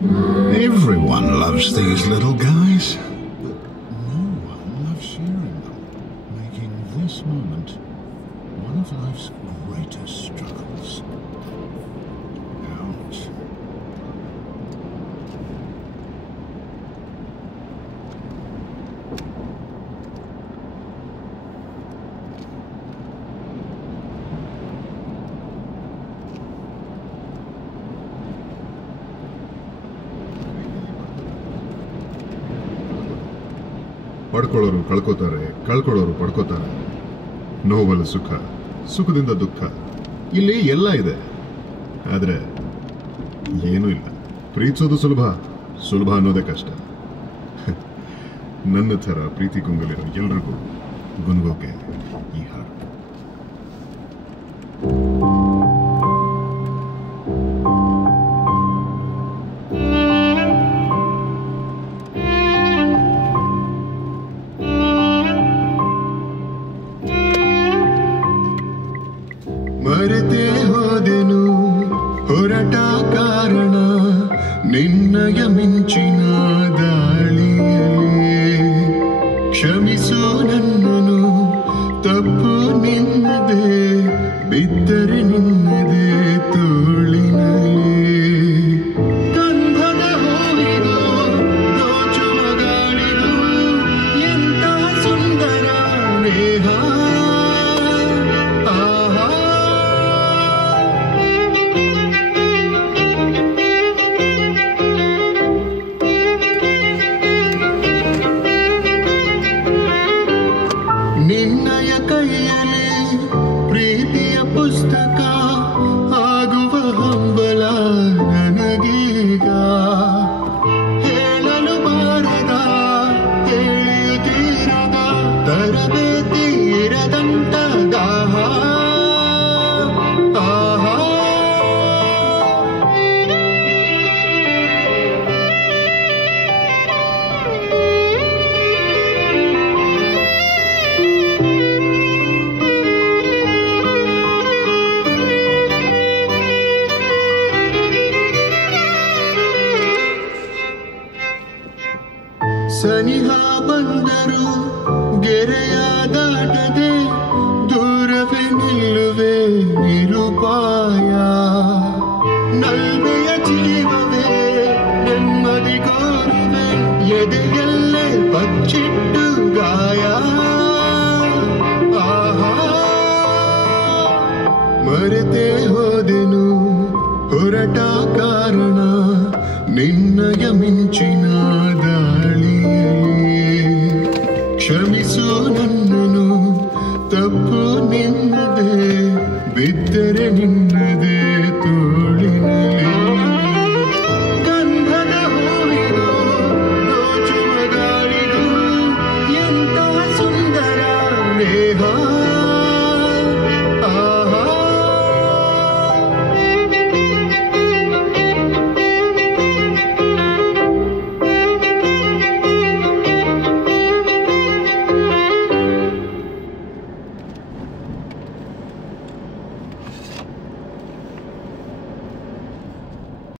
Everyone loves these little guys, but no one loves sharing them, making this moment one of life's greatest struggles. Ouch. ಪಡ್ಕೊಳ್ಳೋರು ಕಳ್ಕೋತಾರೆ, ಕಳ್ಕೊಳ್ಳೋರು ಪಡ್ಕೋತಾರೆ. ನೋವಲ್ಲ ಸುಖ, ಸುಖದಿಂದ ದುಃಖ, ಇಲ್ಲಿ ಎಲ್ಲ ಇದೆ. ಆದ್ರೆ ಏನೂ ಇಲ್ಲ. ಪ್ರೀತಿಸೋದು ಸುಲಭ, ಸುಲಭ ಅನ್ನೋದೇ ಕಷ್ಟ. ನನ್ನ ಥರ ಪ್ರೀತಿ ಕುಂಗಲಿರೋ ಎಲ್ರಿಗೂ ಗುನ್ಗೋಕೆ ಈ ಹಾಡು. ಮರೆತೇ ಹೋದೆನು ಹೊರಟ ಕಾರಣ ನಿನ್ನಯ ಮಿಂಚಿನ ದಾಳಿಯಲ್ಲಿ. ಕ್ಷಮಿಸು ನನ್ನನು, ತಪ್ಪು ನಿನ್ನದೇ, ಬಿದ್ದರೆ ನಿನ್ನದೇ ತೋಳಿನಲ್ಲಿ. ಗಂಧದ ಹೂವಿಗೂ ದೋಚುವ ಗಾಳಿಗೂ ಎಂಥ ಸುಂದರ ನೇಹ. ನಿನ್ನಯ ಕೈಯಲ್ಲಿ ಪ್ರೀತಿಯ ಪುಸ್ತಕ ಆಗುವ ಹಂಬಲ ನನಗೀಗ. ಹೇಳಲು ಬಾರದ, ಹೇಳಿಯುತ್ತೀರದ, ತರಬೇತಿ ಇರದಂತ ದಾಹ. ಆಹಾ ಸನಿಹ ಬಂದರು ಗೆರೆಯ ದಾಟದೆ, ದೂರವೇ ನಿಲ್ಲುವೆ ನಿರುಪಾಯ. ನಲ್ಮೆಯ ಜೀವವೇ ನೆಮ್ಮದಿ ಕೋರುವೆ, ಎದೆಯಲ್ಲೇ ಬಚ್ಚಿಟ್ಟು ಗಾಯ. ಆಹಾ ಮರೆತೇ ಹೋದೆನು ಹೊರಟ ಕಾರಣ ನಿನ್ನಯ ಮಿಂಚಿನ ದಾಳಿಯಲ್ಲಿ. ಕ್ಷಮಿಸು ನನ್ನನು, ತಪ್ಪು ನಿನ್ನದೇ, ಬಿದ್ದರೆ ನಿನ್ನದೇ